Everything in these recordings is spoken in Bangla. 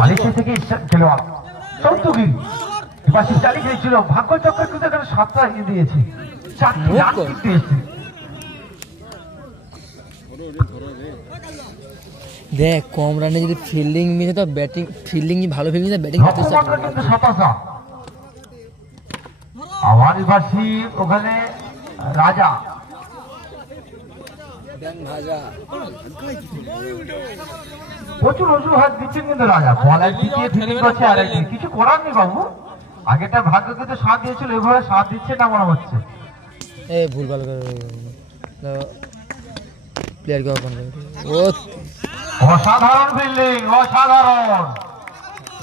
মালয়েশিয়া থেকে খেলোয়াড় সৌতুগিরি এপাশে চালিয়ে গিয়েছিল, ভাগ্য চক্কর কিন্তু এখানে 7টা দিয়েছে, 4টি রান কিন্তু এসেছে। দেখ কম রানে যদি ফিল্ডিং মিলে তো ব্যাটিং, ফিল্ডিং ভালো ফিল্ডিং ব্যাটিং করতে মাত্র কিন্তু 27। আমার এপাশে ওখানে রাজা প্রচুর অজুহাত দিচ্ছেন কিন্তু রাজা বল একদিকে ফিল্ডিং করছে আর একদিকে, কিছু করার নেই বাবু। আগেটা ভাগ্য কিন্তু সাথ দিয়েছিল, এভাবে সাথ দিচ্ছে না মনে হচ্ছে। ভুল ভালো প্লেয়ারকে ওপেন করে অসাধারণ ফিল্ডিং, অসাধারণ।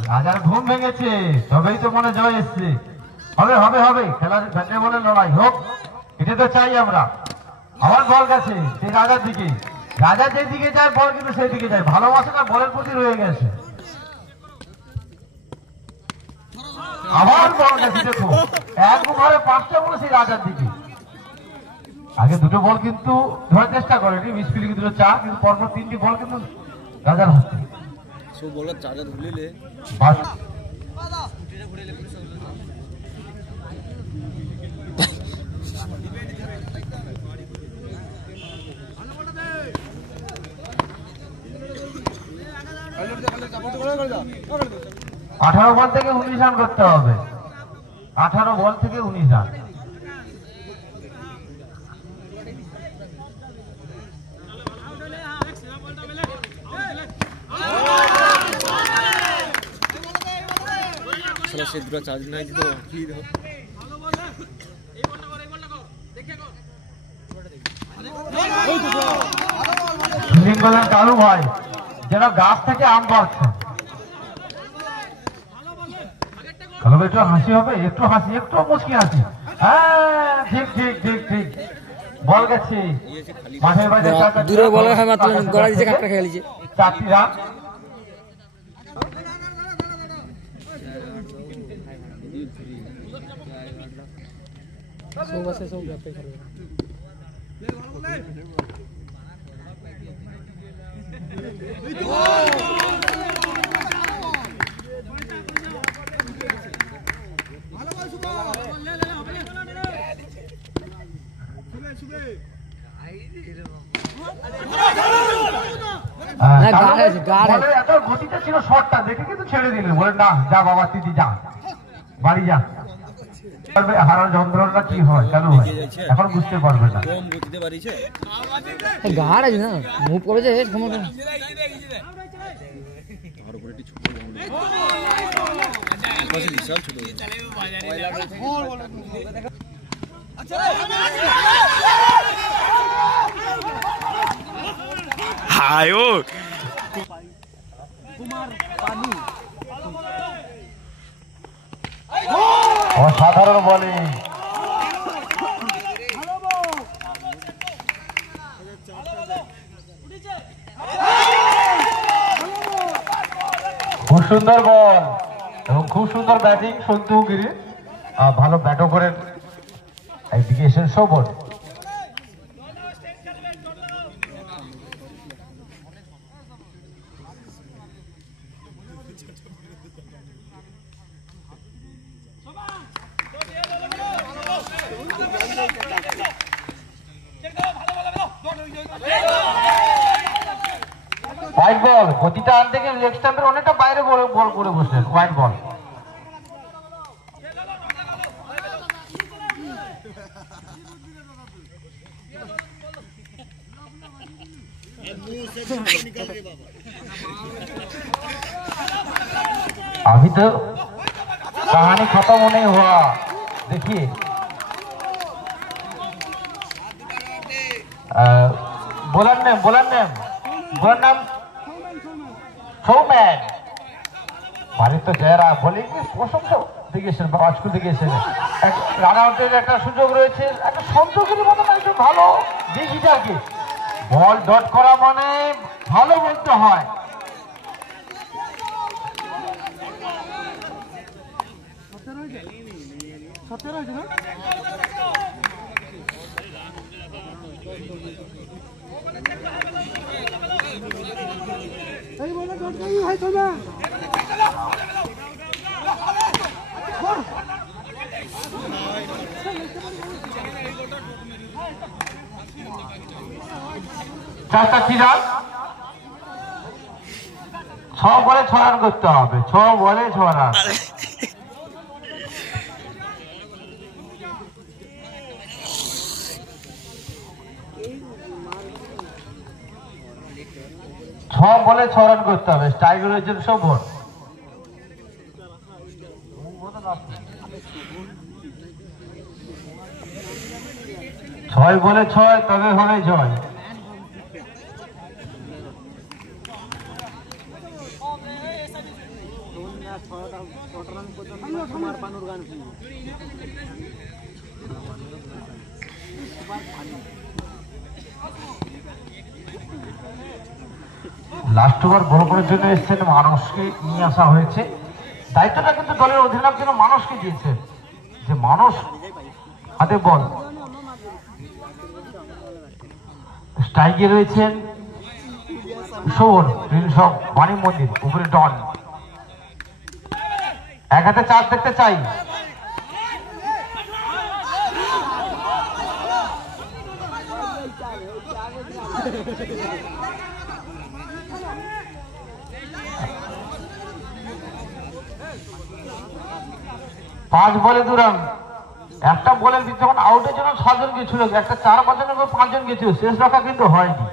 রাজার ঘুম ভেঙেছে, তবেই তো মনে জয় এসছে। হবে হবে হবে, খেলার ব্যাটে বলে লড়াই হোক, এটা তো চাই আমরা। আবার বল গেছে সেই রাজার দিকে, রাজা যেদিকে যায় বল কিন্তু সেই দিকে যায়, ভালোবাসাটা বলের প্রতি রয়ে গেছে। আবার বল গেছে, দেখো 1 ওভারে 5টা বল সেই রাজার দিকে। আগে 2টো বল কিন্তু ধরার চেষ্টা করেনি, মিস ফিল্ডিং 4, কিন্তু পরপর 3টি বল কিন্তু রাজার হাতে। সব বলার চার্জার ধুলিলে বাস 18 বল থেকে 19 রান করতে হবে, 18 বল থেকে 19 রান। সে দুটো চার্জ নাই দিত কি কালু ভাই যেন গাছ থেকে আম পাচ্ছে। কালু ভাই একটু হাসি হবে, একটু হাসি, একটু মুচকি হাসি। হ্যাঁ ঠিক ঠিক ঠিক ঠিক, বল গেছে মাঠের বাইরে, দূরে বলার হয় মাত্র গড়া দিয়েছে, কাঁকড়া খেয়ে গেছে। 4টি রান। এত গতিতে ছিল শটটা, দেখে কিন্তু ছেড়ে দিলেন, বলে না যা বাবা দিদি যা বাড়ি যা। হারার যন্ত্রণা কি হয় কেন হয় এখন বুঝতে পারবে না। গাড় আছে না, মুভ করেছে অসাধারণ বলে খুব সুন্দর বল এবং খুব সুন্দর ব্যাটিং সন্তুগিরি, ভালো ব্যাটও করেন এইদিকে এসেন শোভন। হোয়াইট বল, গতিটা আনতে গিয়ে লেগ স্ট্যাম্পের অনেকটা বাইরে বল করে বসলেন, হোয়াইট বল। अभी तो कहानी खत्म नहीं हुआ, देखिए बोलर नाम সৌম্যান বাড়ি তো জয়রা বলি প্রশংসা দিয়েছেন, বাজকু দিয়েছেন। রান আউটের একটা সুযোগ রয়েছে, একটা সন্তোষের মতো একটু ভালো ডিজিটালকে বল ডট করা মানে ভালো বলতে হয়। এই বলে চারটা কি রান? 6 বলে 6 রান করতে হবে, 6 বলে 6 রান। বলে 6 রান করতে হবে। স্ট্রাইক রয়েছে শোভন। 6 বলে 6, তবে হবে জয়। লাস্ট ওভার বল করার জন্য এসেছেন মানসকে নিয়ে আসা হয়েছে। দায়িত্বটা কিন্তু দলের অধিনায়ক জন্য মানসকে দিয়েছেন, যে মানস হাতে বল। স্ট্রাইকে রয়েছেন শোভন, সব বাণী মন্দির, উপরে ডন। এক হাতে 4 দেখতে চাই। পাঁচ বলে 2 রান। একটা বলের দিক যখন আউটের জন্য 6 জন গেছিল, একটা 4 বাঁচানোর পর 5 জন গেছিল, শেষ রক্ষা কিন্তু হয়নি।